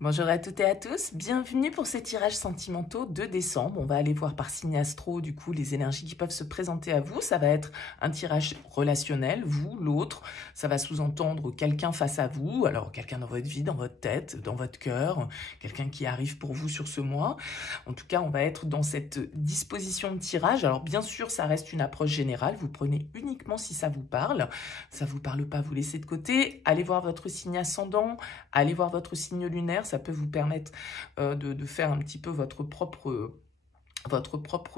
Bonjour à toutes et à tous, bienvenue pour ces tirages sentimentaux de décembre. On va aller voir par signe astro du coup les énergies qui peuvent se présenter à vous. Ça va être un tirage relationnel, vous, l'autre. Ça va sous-entendre quelqu'un face à vous, alors quelqu'un dans votre vie, dans votre tête, dans votre cœur, quelqu'un qui arrive pour vous sur ce mois. En tout cas, on va être dans cette disposition de tirage. Alors bien sûr, ça reste une approche générale. Vous prenez uniquement si ça vous parle. Ça vous parle pas, vous laissez de côté. Allez voir votre signe ascendant, allez voir votre signe lunaire. Ça peut vous permettre de faire un petit peu votre propre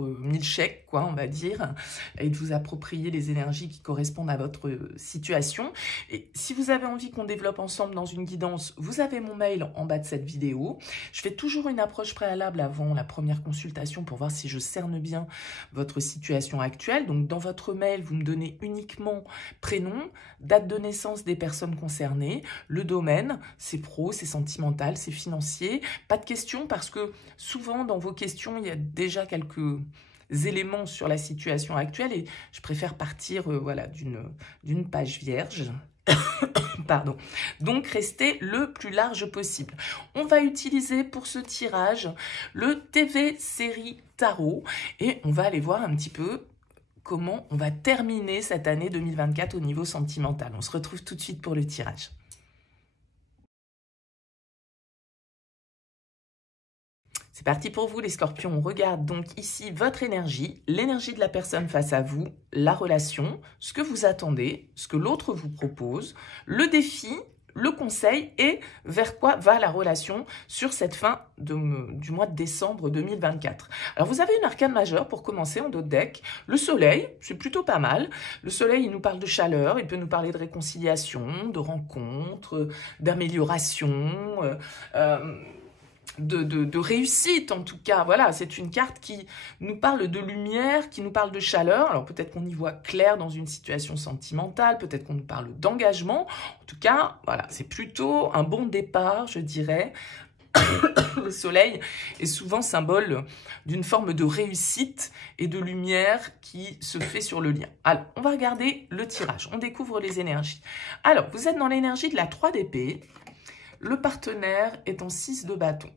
milkshake, quoi, on va dire, et de vous approprier les énergies qui correspondent à votre situation. Et si vous avez envie qu'on développe ensemble dans une guidance, vous avez mon mail en bas de cette vidéo. Je fais toujours une approche préalable avant la première consultation pour voir si je cerne bien votre situation actuelle. Donc, dans votre mail, vous me donnez uniquement prénom, date de naissance des personnes concernées, le domaine, c'est pro, c'est sentimental, c'est financier. Pas de questions parce que souvent, dans vos questions, il y a déjà quelques éléments sur la situation actuelle et je préfère partir voilà, d'une page vierge. Pardon. Donc, restez le plus large possible. On va utiliser pour ce tirage le TV Série Tarot et on va aller voir un petit peu comment on va terminer cette année 2024 au niveau sentimental. On se retrouve tout de suite pour le tirage. C'est parti pour vous les scorpions, on regarde donc ici votre énergie, l'énergie de la personne face à vous, la relation, ce que vous attendez, ce que l'autre vous propose, le défi, le conseil et vers quoi va la relation sur cette fin du mois de décembre 2024. Alors vous avez une arcane majeure pour commencer en dos de deck, le soleil, c'est plutôt pas mal. Le soleil il nous parle de chaleur, il peut nous parler de réconciliation, de rencontre, d'amélioration, de réussite en tout cas. Voilà, c'est une carte qui nous parle de lumière, qui nous parle de chaleur. Alors peut-être qu'on y voit clair dans une situation sentimentale, peut-être qu'on nous parle d'engagement. En tout cas, voilà, c'est plutôt un bon départ, je dirais. Le soleil est souvent symbole d'une forme de réussite et de lumière qui se fait sur le lien. Alors, on va regarder le tirage. On découvre les énergies. Alors, vous êtes dans l'énergie de la 3 d'épée. Le partenaire est en 6 de bâton.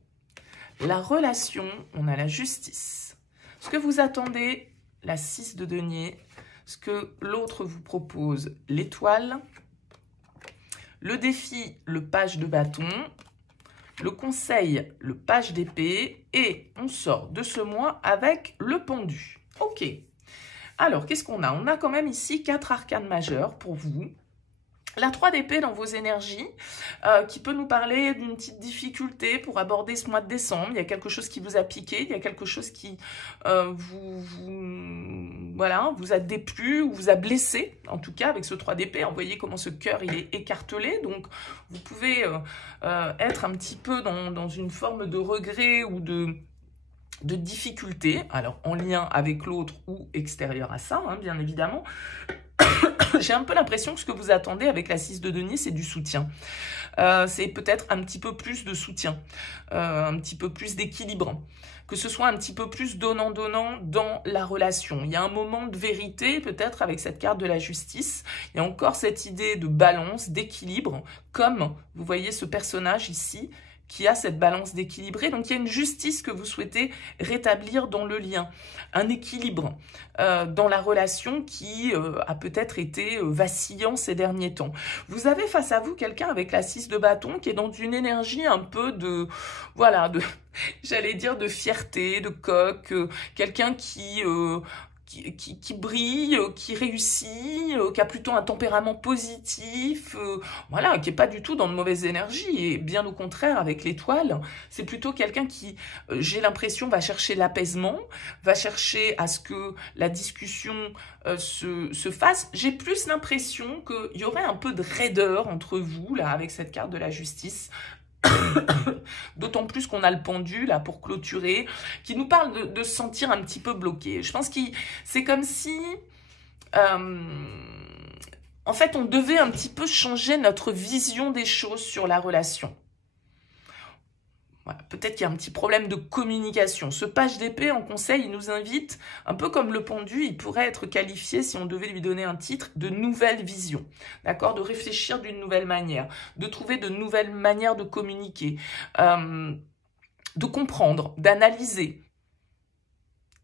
La relation, on a la justice. Ce que vous attendez, la 6 de denier. Ce que l'autre vous propose, l'étoile. Le défi, le page de bâton. Le conseil, le page d'épée. Et on sort de ce mois avec le pendu. Ok. Alors, qu'est-ce qu'on a? On a quand même ici 4 arcanes majeures pour vous. La 3 d'épée dans vos énergies, qui peut nous parler d'une petite difficulté pour aborder ce mois de décembre. Il y a quelque chose qui vous a piqué, il y a quelque chose qui voilà, vous a déplu ou vous a blessé, en tout cas avec ce 3 d'épée. Vous voyez comment ce cœur il est écartelé, donc vous pouvez être un petit peu dans une forme de regret ou de difficulté, alors en lien avec l'autre ou extérieur à ça, hein, bien évidemment. J'ai un peu l'impression que ce que vous attendez avec la 6 de denier, c'est du soutien. C'est peut-être un petit peu plus de soutien, un petit peu plus d'équilibre, que ce soit un petit peu plus donnant-donnant dans la relation. Il y a un moment de vérité, peut-être, avec cette carte de la justice. Il y a encore cette idée de balance, d'équilibre, comme vous voyez ce personnage ici, qui a cette balance d'équilibré. Donc, il y a une justice que vous souhaitez rétablir dans le lien, un équilibre dans la relation qui a peut-être été vacillant ces derniers temps. Vous avez face à vous quelqu'un avec la 6 de bâton qui est dans une énergie un peu de, voilà, j'allais dire de fierté, de coq, quelqu'un qui brille, qui réussit, qui a plutôt un tempérament positif, voilà, qui n'est pas du tout dans de mauvaises énergies, et bien au contraire, avec l'étoile, c'est plutôt quelqu'un qui, j'ai l'impression, va chercher l'apaisement, va chercher à ce que la discussion se fasse. J'ai plus l'impression qu'il y aurait un peu de raideur entre vous, là, avec cette carte de la justice, d'autant plus qu'on a le pendu là pour clôturer, qui nous parle de se sentir un petit peu bloqué. Je pense que c'est comme si en fait on devait un petit peu changer notre vision des choses sur la relation. Voilà. peut-être qu'il y a un petit problème de communication. Ce page d'épée en conseil, il nous invite, un peu comme le pendu, il pourrait être qualifié, si on devait lui donner un titre, de nouvelle vision, d'accord, de réfléchir d'une nouvelle manière, de trouver de nouvelles manières de communiquer, de comprendre, d'analyser.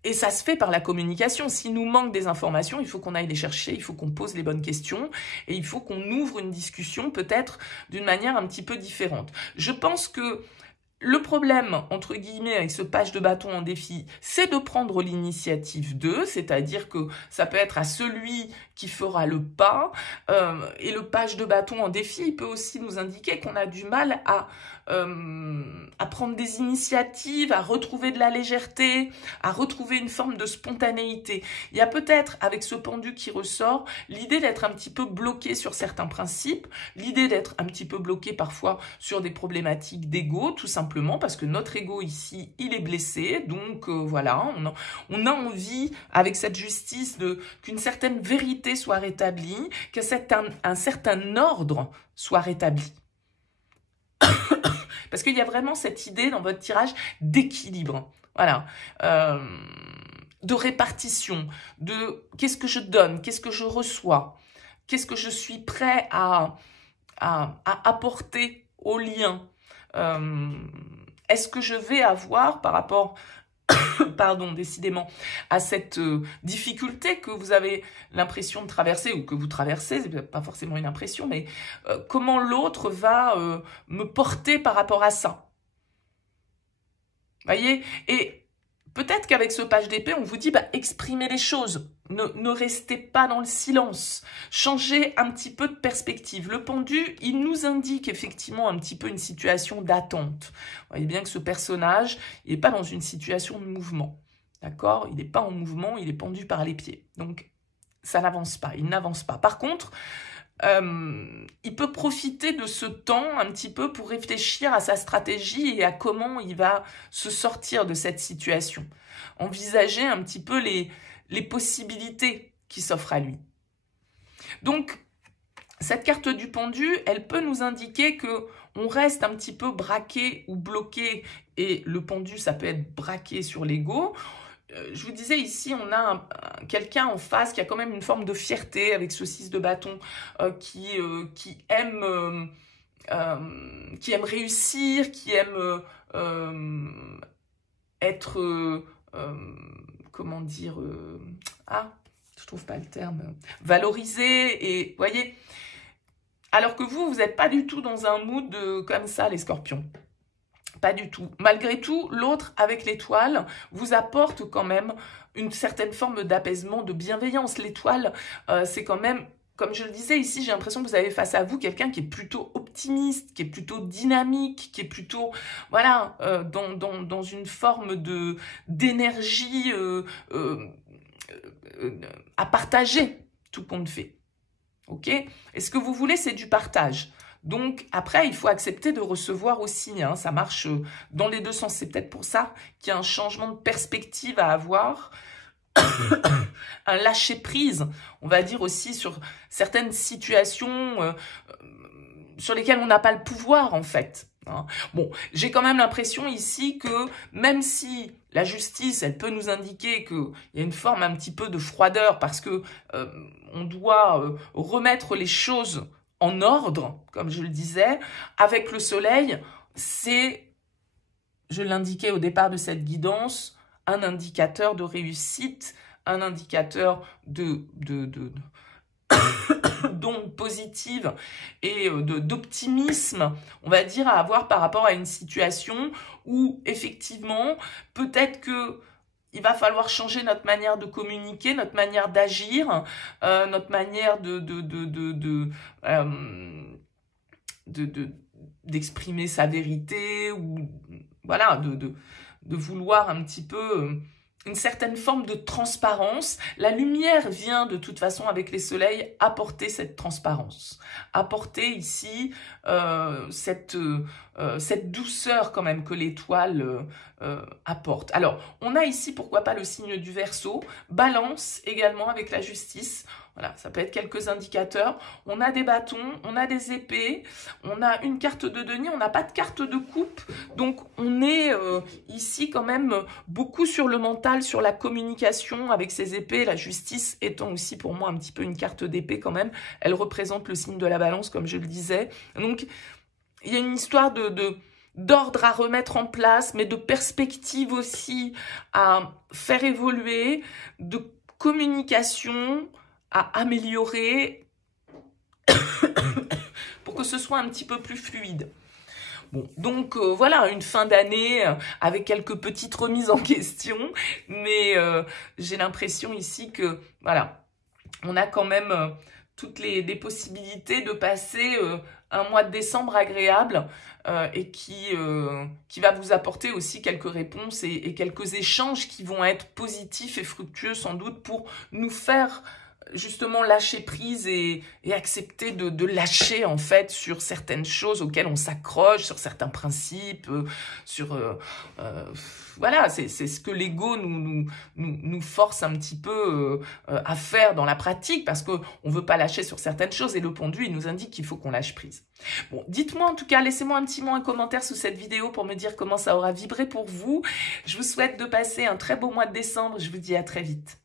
Et ça se fait par la communication. S'il nous manque des informations, il faut qu'on aille les chercher, il faut qu'on pose les bonnes questions et il faut qu'on ouvre une discussion peut-être d'une manière un petit peu différente. Je pense que le problème, entre guillemets, avec ce page de bâton en défi, c'est de prendre l'initiative d'eux, c'est-à-dire que ça peut être à celui qui fera le pas, et le page de bâton en défi, il peut aussi nous indiquer qu'on a du mal à prendre des initiatives, à retrouver de la légèreté, à retrouver une forme de spontanéité. Il y a peut-être, avec ce pendu qui ressort, l'idée d'être un petit peu bloqué sur certains principes, l'idée d'être un petit peu bloqué parfois sur des problématiques d'ego, tout simplement parce que notre ego ici, il est blessé, donc voilà, on a envie, avec cette justice, qu'une certaine vérité soit rétablie, qu'un certain ordre soit rétabli. Parce qu'il y a vraiment cette idée dans votre tirage d'équilibre, voilà, de répartition, de qu'est-ce que je donne, qu'est-ce que je reçois, qu'est-ce que je suis prêt à apporter au lien. Est-ce que je vais avoir par rapport, pardon, décidément, à cette difficulté que vous avez l'impression de traverser ou que vous traversez, c'est pas forcément une impression, mais comment l'autre va me porter par rapport à ça. Voyez? Et peut-être qu'avec ce page d'épée, on vous dit, exprimez les choses. Ne restez pas dans le silence. Changez un petit peu de perspective. Le pendu, il nous indique effectivement un petit peu une situation d'attente. Vous voyez bien que ce personnage, il n'est pas dans une situation de mouvement. D'accord? Il n'est pas en mouvement, il est pendu par les pieds. Donc, ça n'avance pas, il n'avance pas. Par contre, il peut profiter de ce temps un petit peu pour réfléchir à sa stratégie et à comment il va se sortir de cette situation. Envisager un petit peu les possibilités qui s'offrent à lui. Donc, cette carte du pendu, elle peut nous indiquer que on reste un petit peu braqué ou bloqué, et le pendu, ça peut être braqué sur l'ego. Je vous disais ici, on a quelqu'un en face qui a quand même une forme de fierté avec ce 6 de bâton, qui aime réussir, qui aime être, comment dire, je trouve pas le terme, valorisé, et voyez, alors que vous n'êtes pas du tout dans un mood comme ça, les scorpions. Pas du tout. Malgré tout, l'autre, avec l'étoile, vous apporte quand même une certaine forme d'apaisement, de bienveillance. L'étoile, c'est quand même, comme je le disais ici, j'ai l'impression que vous avez face à vous quelqu'un qui est plutôt optimiste, qui est plutôt dynamique, qui est plutôt, voilà, dans une forme d'énergie à partager, tout compte fait. Ok? Et ce que vous voulez, c'est du partage. Donc, après, il faut accepter de recevoir aussi, hein, ça marche dans les deux sens. C'est peut-être pour ça qu'il y a un changement de perspective à avoir, un lâcher-prise, on va dire aussi sur certaines situations sur lesquelles on n'a pas le pouvoir, en fait. Hein. Bon, j'ai quand même l'impression ici que même si la justice, elle peut nous indiquer qu'il y a une forme un petit peu de froideur parce que on doit remettre les choses en ordre, comme je le disais, avec le soleil, c'est, je l'indiquais au départ de cette guidance, un indicateur de réussite, un indicateur d'onde positive et d'optimisme, on va dire, à avoir par rapport à une situation où, effectivement, peut-être que il va falloir changer notre manière de communiquer, notre manière d'agir, notre manière d'exprimer sa vérité, ou voilà, de vouloir un petit peu une certaine forme de transparence. La lumière vient de toute façon avec les soleils apporter cette transparence, apporter ici cette douceur quand même que l'étoile apporte. Alors, on a ici, pourquoi pas, le signe du Verseau, Balance également avec la justice. Voilà, ça peut être quelques indicateurs. On a des bâtons, on a des épées, on a une carte de denier, on n'a pas de carte de coupe. Donc, on est ici quand même beaucoup sur le mental, sur la communication avec ces épées. La justice étant aussi pour moi un petit peu une carte d'épée quand même. Elle représente le signe de la balance, comme je le disais. Donc, il y a une histoire d'ordre à remettre en place, mais de perspective aussi à faire évoluer, de communication à améliorer pour que ce soit un petit peu plus fluide. Bon, donc voilà, une fin d'année avec quelques petites remises en question, mais j'ai l'impression ici que, voilà, on a quand même toutes les possibilités de passer un mois de décembre agréable et qui va vous apporter aussi quelques réponses et quelques échanges qui vont être positifs et fructueux sans doute pour nous faire justement lâcher prise et accepter de lâcher en fait sur certaines choses auxquelles on s'accroche, sur certains principes, voilà, c'est ce que l'ego nous force un petit peu à faire dans la pratique parce qu'on ne veut pas lâcher sur certaines choses et le pendu, il nous indique qu'il faut qu'on lâche prise. Bon, dites-moi en tout cas, laissez-moi un petit mot, un commentaire sous cette vidéo pour me dire comment ça aura vibré pour vous. Je vous souhaite de passer un très beau mois de décembre, je vous dis à très vite.